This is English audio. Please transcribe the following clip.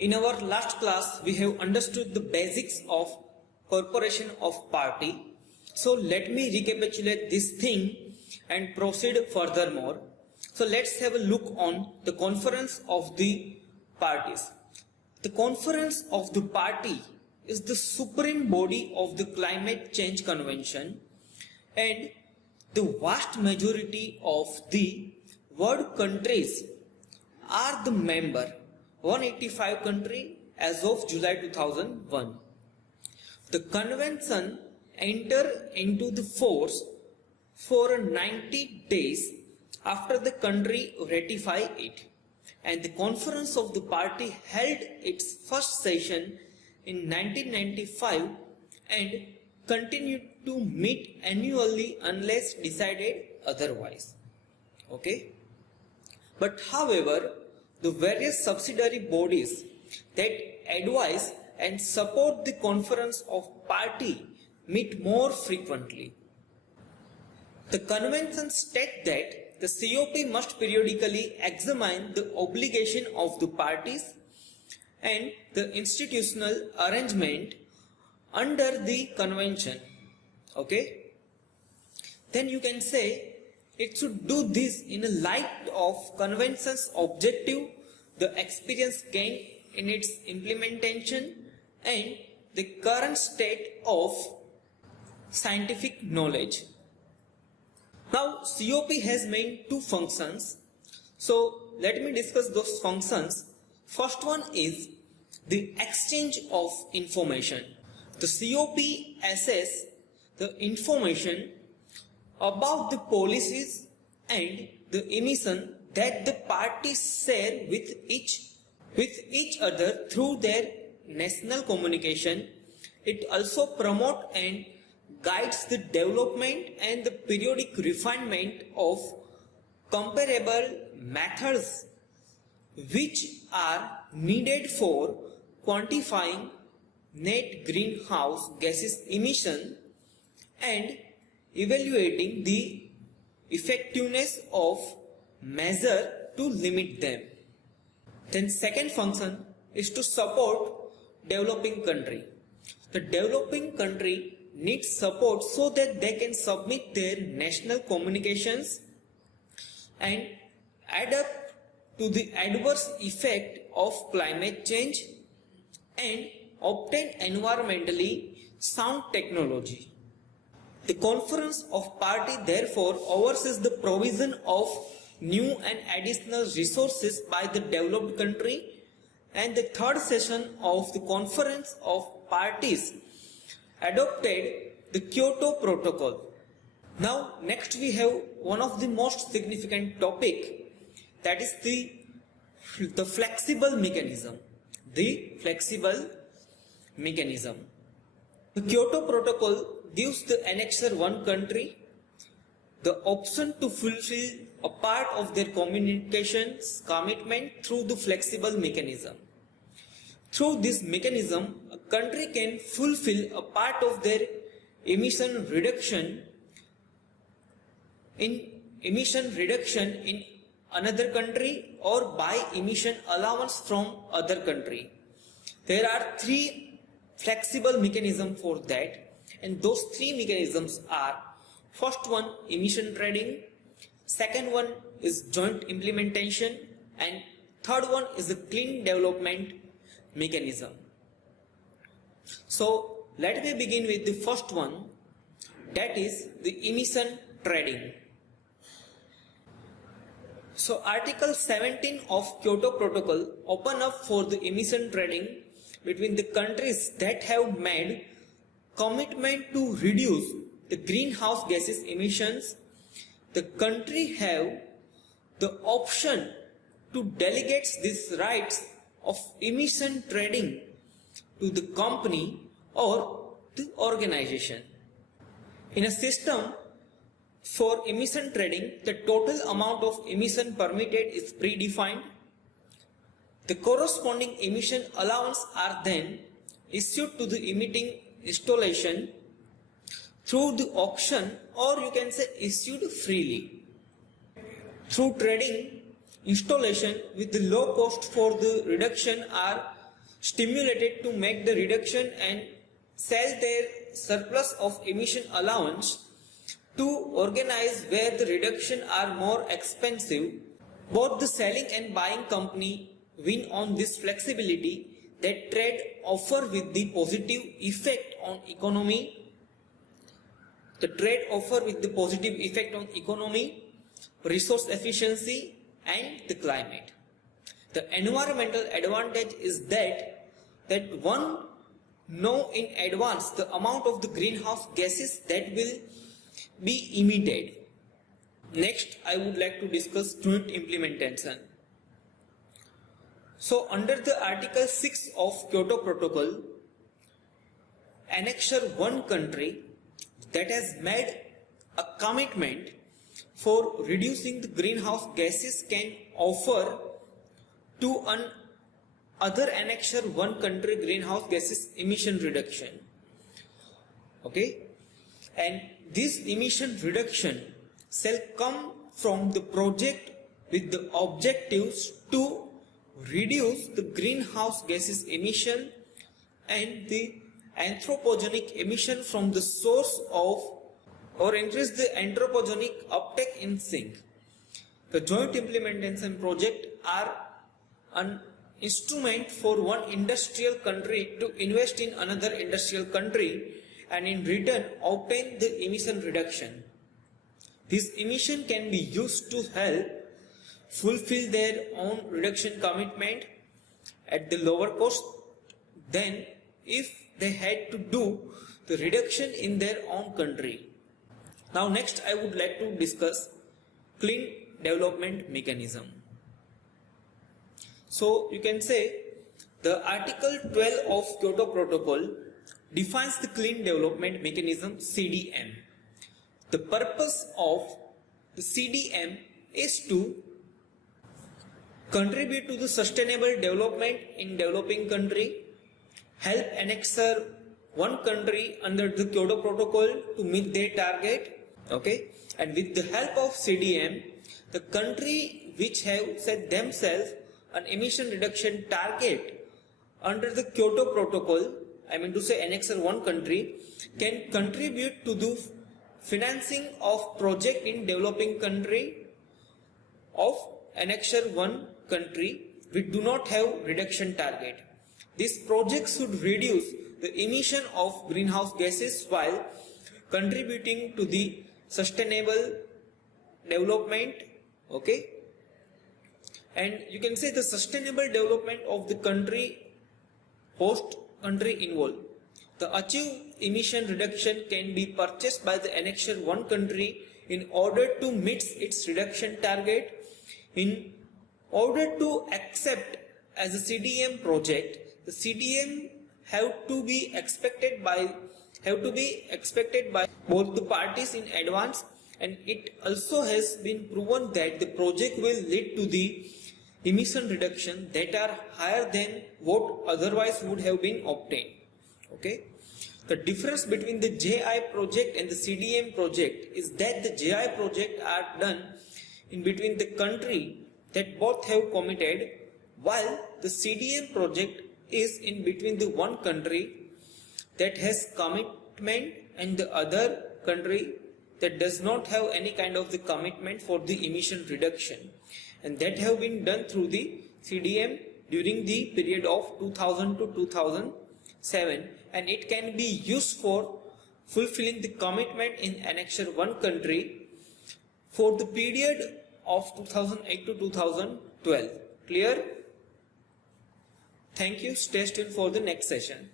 In our last class, we have understood the basics of corporation of party. So let me recapitulate this thing and proceed furthermore. So let's have a look on the conference of the parties. The conference of the party is the supreme body of the climate change convention, and the vast majority of the world countries are the member, 185 countries as of July 2001. The convention entered into the force for 90 days after the country ratified it, and the conference of the party held its first session in 1995 and continued to meet annually unless decided otherwise. Okay? But however, the various subsidiary bodies that advise and support the conference of party meet more frequently. The convention states that the COP must periodically examine the obligation of the parties and the institutional arrangement under the convention. Okay? Then you can say it should do this in a light of convention's objective, the experience gained in its implementation, and the current state of scientific knowledge. Now COP has main two functions. So let me discuss those functions. First one is the exchange of information. The COP assesses the information about the policies and the emission that the parties share with each other through their national communication. It also promotes and guides the development and the periodic refinement of comparable methods which are needed for quantifying net greenhouse gases emission and evaluating the effectiveness of measure to limit them. Then second function is to support developing country. The developing country needs support so that they can submit their national communications and adapt to the adverse effect of climate change and obtain environmentally sound technology. The Conference of Party therefore oversees the provision of new and additional resources by the developed country, and the third session of the Conference of Parties adopted the Kyoto Protocol. Now next we have one of the most significant topic, that is the flexible mechanism. The flexible mechanism. The Kyoto Protocol gives the Annexer 1 country the option to fulfill a part of their communications commitment through the flexible mechanism. Through this mechanism, a country can fulfill a part of their emission reduction in another country or by emission allowance from other country. There are three flexible mechanisms for that, and those three mechanisms are: first one, emission trading; second one is joint implementation; and third one is the clean development mechanism. So let me begin with the first one, that is the emission trading. So Article 17 of Kyoto Protocol open up for the emission trading between the countries that have made commitment to reduce the greenhouse gases emissions. The country have the option to delegate these rights of emission trading to the company or the organization. In a system for emission trading, the total amount of emission permitted is predefined. The corresponding emission allowance are then issued to the emitting installation through the auction, or you can say issued freely. Through trading, installation with the low cost for the reduction are stimulated to make the reduction and sell their surplus of emission allowance to organize where the reduction are more expensive. Both the selling and buying company win on this flexibility that trade offer with the positive effect on economy. The trade offer with the positive effect on economy, resource efficiency and the climate. The environmental advantage is that one know in advance the amount of the greenhouse gases that will be emitted. Next, I would like to discuss joint implementation. So, under the Article 6 of Kyoto Protocol, Annexure 1 country that has made a commitment for reducing the greenhouse gases can offer to an other Annexure 1 country greenhouse gases emission reduction. Okay, and this emission reduction shall come from the project with the objectives to reduce the greenhouse gases emission and the anthropogenic emission from the source of or increase the anthropogenic uptake in sink. The joint implementation project are an instrument for one industrial country to invest in another industrial country and in return obtain the emission reduction. This emission can be used to help fulfill their own reduction commitment at the lower cost than if they had to do the reduction in their own country. Now next I would like to discuss clean development mechanism. So you can say the Article 12 of Kyoto Protocol defines the clean development mechanism CDM. The purpose of the CDM is to contribute to the sustainable development in developing country, help Annexure 1 country under the Kyoto Protocol to meet their target, okay, and with the help of CDM, the country which have set themselves an emission reduction target under the Kyoto Protocol, I mean to say Annexure 1 country, can contribute to the financing of project in developing country of Annexure 1 country which do not have reduction target. This project should reduce the emission of greenhouse gases while contributing to the sustainable development, okay, and you can say the sustainable development of the country, host country involved. The achieved emission reduction can be purchased by the Annexure 1 country in order to meet its reduction target. In order to accept as a CDM project, the CDM have to be expected by both the parties in advance, and it also has been proven that the project will lead to the emission reduction that are higher than what otherwise would have been obtained. Okay, the difference between the JI project and the CDM project is that the JI project are done in between the country that both have committed, while the CDM project is in between the one country that has commitment and the other country that does not have any kind of the commitment for the emission reduction, and that have been done through the CDM during the period of 2000 to 2007, and it can be used for fulfilling the commitment in Annexure 1 country for the period of 2008 to 2012. Clear? Thank you. Stay tuned for the next session.